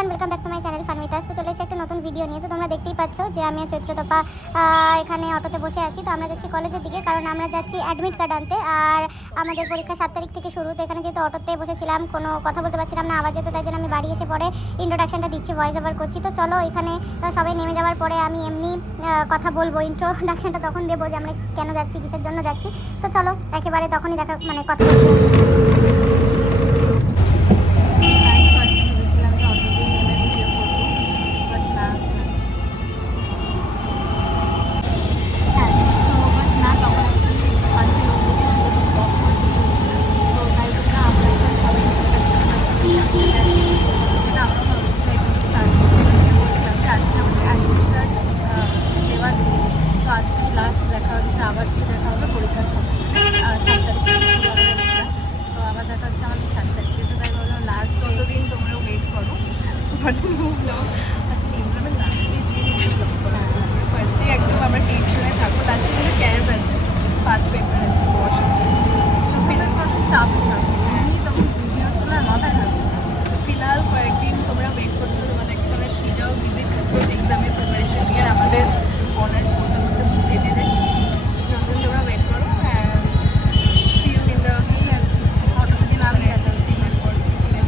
Everyone, welcome back to my channel ফানমিতাস। তো চলেছে একটা নতুন ভিডিও নিয়ে। তো তোমরা দেখতেই পাচ্ছ যে আমি আর চৈত্রতপা এখানে অটোতে বসে আছি। তো আমরা যাচ্ছি কলেজের দিকে, কারণ আমরা যাচ্ছি অ্যাডমিট কার্ড আনতে। আর আমাদের পরীক্ষা 7 তারিখ থেকে শুরু। তো এখানে যেহেতু অটোতে বসেছিলাম, কোনো কথা বলতে পারছিলাম না, আওয়াজ যেত, তাই জন্য আমি বাড়ি এসে পরে ইন্ট্রোডাকশনটা দিচ্ছি, ভয়েস ওভার করছি। তো চলো, এখানে সবাই নেমে যাওয়ার পরে আমি এমনি কথা বলবো, ইন্ট্রোডাকশনটা তখন দেবো যে আমরা কেন যাচ্ছি, কিসের জন্য যাচ্ছি। তো চলো, একেবারে তখনই দেখা, মানে কথা বলবো। ফার্স্টে একদম আমরা টেনশনে থাকবো, লাস্টে কিন্তু ক্যাজ আছে, ফার্স্ট পেপার আছে, বসো ফিলহাল কোনো চাপ থাকবে, তখন ভিডিও তোলা মাথায় থাকবে। ফিলহাল কয়েকদিন তোমরা ওয়েট করতে হবে, তোমাদের একটা সিজাও ভিজিট থাকবে এক্সামের প্রিপারেশন নিয়ে। আমাদের অনার্স পড়তে পড়তে ফেটে যায়, যতদিন তোমরা ওয়েট করো। See you in the automatic আমি অ্যাসিস্টিং এর পর চলে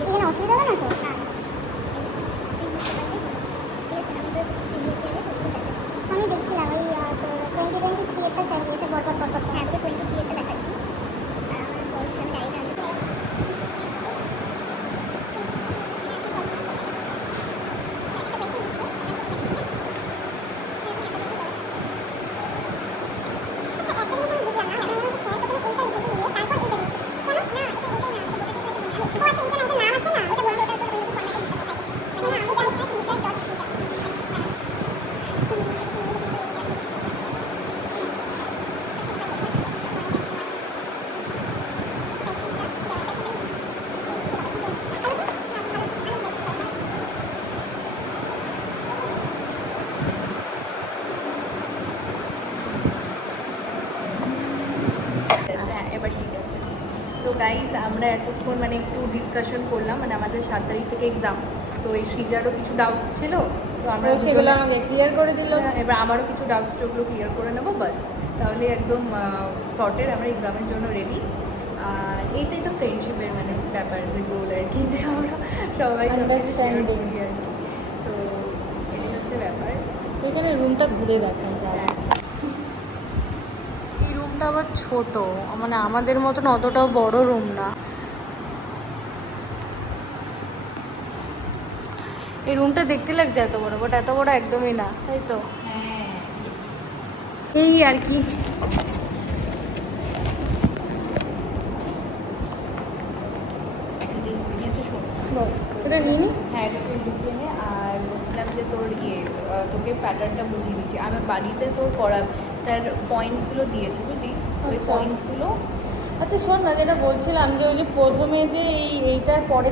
এখানে অসুবিধা হবে না তো? আমি দেখছিলাম ওই 2023 একটা স্যার বরবর হ্যাঁ, 23 একটা দেখাচ্ছি। আর আমার সলিউশন গাইড আছে। এবার ঠিক আছে। তো গাইজ, আমরা এতক্ষণ মানে একটু ডিসকাশন করলাম, মানে আমাদের 7 তারিখ থেকে এক্সাম। তো এই সৃজারও কিছু ডাউটস ছিল, তো আমরা সেগুলো আমাকে ক্লিয়ার করে দিল। এবার আমারও কিছু ডাউটস ছিল, ওগুলো ক্লিয়ার করে নেবো, বাস তাহলে একদম সর্টেড, আমরা এক্সামের জন্য রেডি। আর এইটাই তো ফ্রেন্ডশিপের মানে ব্যাপার, যে গোল আর কি, যে আমরা সবাই আন্ডারস্ট্যান্ডিং। তো এটাই হচ্ছে ব্যাপার। এখানে রুমটা ঘুরে দেখেন। হ্যাঁ, এই রুমটা আবার ছোট, মানে আমাদের মতন অতটাও বড় রুম না। এই রুমটা দেখতে লাগছে এত বড়, বাট এত বড় একদমই না, তাই তো? হ্যাঁ, এই আর কি। এটা নিয়ে নি। হ্যাঁ, এটা তুই ঢুকিয়ে নে। আর বলছিলাম যে তোর তোকে প্যাটার্নটা বুঝিয়ে দিচ্ছি। আমার বাড়িতে তোর করা স্যার পয়েন্টসগুলো দিয়েছে, বুঝলি? ওই আচ্ছা। পয়েন্টসগুলো আচ্ছা শোন না, যেটা বলছিলাম যে ওই যে প্রথমে যে এইটার পরে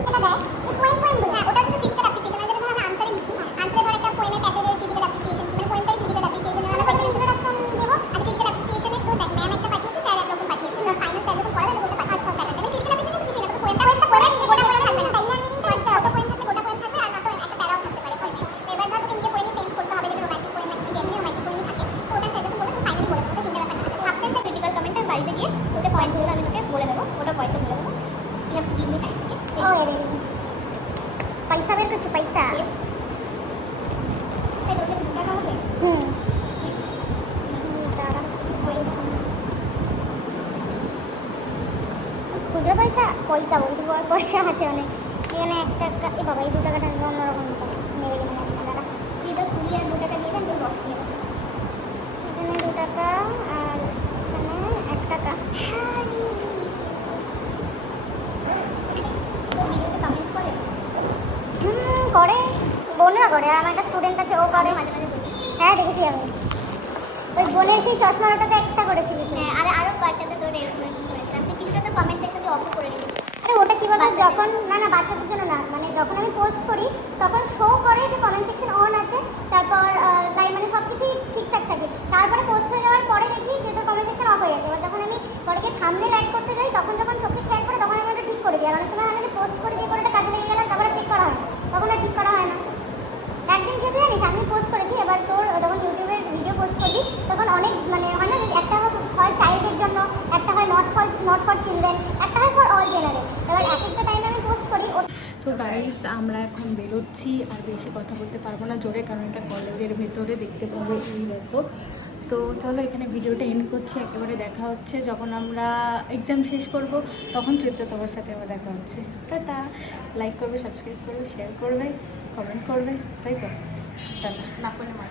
ওটা হচ্ছে ক্রিটিক্যাল অ্যাপ্লিকেশন। যেটা ধর আমরা আনসারে লিখি, আনসারে ধর একটা পোয়েমের প্যাসেজের ক্রিটিক্যাল অ্যাপ্লিকেশন, কি মানে পোয়েমটাই ক্রিটিক্যাল অ্যাপ্লিকেশন। আমরা ফার্স্ট ইন্ট্রোডাকশন দেব। আচ্ছা, ক্রিটিক্যাল অ্যাপ্লিকেশনে তো দেখ, ম্যাম একটা পাঠিয়েছে, স্যার এক রকম পাঠিয়েছে। তো ফাইনাল স্যার যখন পড়াবে ওটা পাঠাচ্ছে প্যাটার্ন। মানে ক্রিটিক্যাল অ্যাপ্লিকেশন কিছু না, তো পোয়েমটা পড়ে নিজে গোটা পোয়েম থাকবে না, তাই না? ছোট পোয়েম থাকলে গোটা পোয়েম থাকবে, আর নয়তো একটা প্যারাও থাকতে পারে পোয়েমে। তো এবার ধর তোকে নিজে পড়ে নিয়ে চেঞ্জ করতে হবে, যেটা রোমান্টিক পোয়েম নাকি যেমনি রোমান্টিক পোয়েমই থাকে। তো ওটা স্যার যখন বলবে তখন ফাইনালি বলে দেবো, ওটা চিন্তা ব্যাপার না। সাবস্টেন্স ক্রিটিক্যাল কমেন্ট আর বাড়িতে গিয়ে তোকে পয়েন্টসগুলো আমি তোকে বলে দেবো, ওটা পয়সা বলে দেবো। You have to give me time. ও এরে पैसा बेर कुछ पैसा খুচরো পয়সা পয়সা বলছি, পয়সা আছে অনেক। এখানে 1 টাকা, এ বাবা এই 2 টাকাটা অন্যরকম নেবে গেলে 1 টাকাটা তুই তো কুড়ি আর 2 টাকা দিয়ে দেন, তুই 10 দিয়ে দেন। এখানে 2 টাকা আর এখানে 1 টাকা। ভিডিওতে কমেন্ট করে করে বোনরা করে। করে, আর আমার একটা স্টুডেন্ট আছে ও করে মাঝে মাঝে বলি। হ্যাঁ দেখেছি আমি, ওই বোনের সেই চশমার ওটাতে একটা করেছিলি। হ্যাঁ আরো কয়েকটাতে তোর এরকম করেছিলাম, তুই কিছুটা তো কমেন্ট সেকশনে অফ করে রেখেছিস। আরে ওটা কিভাবে যখন না বাচ্চাদের জন্য না, মানে যখন আমি পোস্ট করি তখন শো করে যে কমেন্ট সেকশন অন আছে, তারপর লাইক মানে সব কিছুই ঠিকঠাক থাকে, তারপরে পোস্ট হয়ে যাওয়ার পরে দেখি যে তোর কমেন্ট সেকশন অফ হয়ে গেছে। এবার যখন আমি পরে থাম্বনেল অ্যাড করতে যাই তখন যখন চোখে খেয়াল করে তখন আমি ওটা ঠিক করে দিই। আর অনেক সময় হয় না যে পোস্ট করে দিয়ে করে ওটা কাজে লেগে গেলাম তারপরে চেক করা হয়, তখন আর ঠিক করা হয় না। একদিন খেতে জানিস আমি পোস্ট করেছি, এবার তোর যখন ইউটিউবের ভিডিও পোস্ট করবি তখন অনেক মানে হয় না, একটা হয় চাইল্ডের জন্য, একটা হয় নট ফর চিলড্রেন, একটা হয় ফর অল জেনারেল। এবার এক একটা টাইমে আমি পোস্ট করি। তো গাইস আমরা এখন বেরোচ্ছি, আর বেশি কথা বলতে পারবো না জোরে, কারণ এটা কলেজের ভেতরে দেখতে পাবো এই দেখো। তো চলো এখানে ভিডিওটা এন্ড করছি, একেবারে দেখা হচ্ছে যখন আমরা এক্সাম শেষ করব, তখন চৈত্র তোমার সাথে আবার দেখা হচ্ছে। টাটা, লাইক করবে, সাবস্ক্রাইব করবে, শেয়ার করবে, কমেন্ট করবে, তাই তো? টাটা, না করলে মার।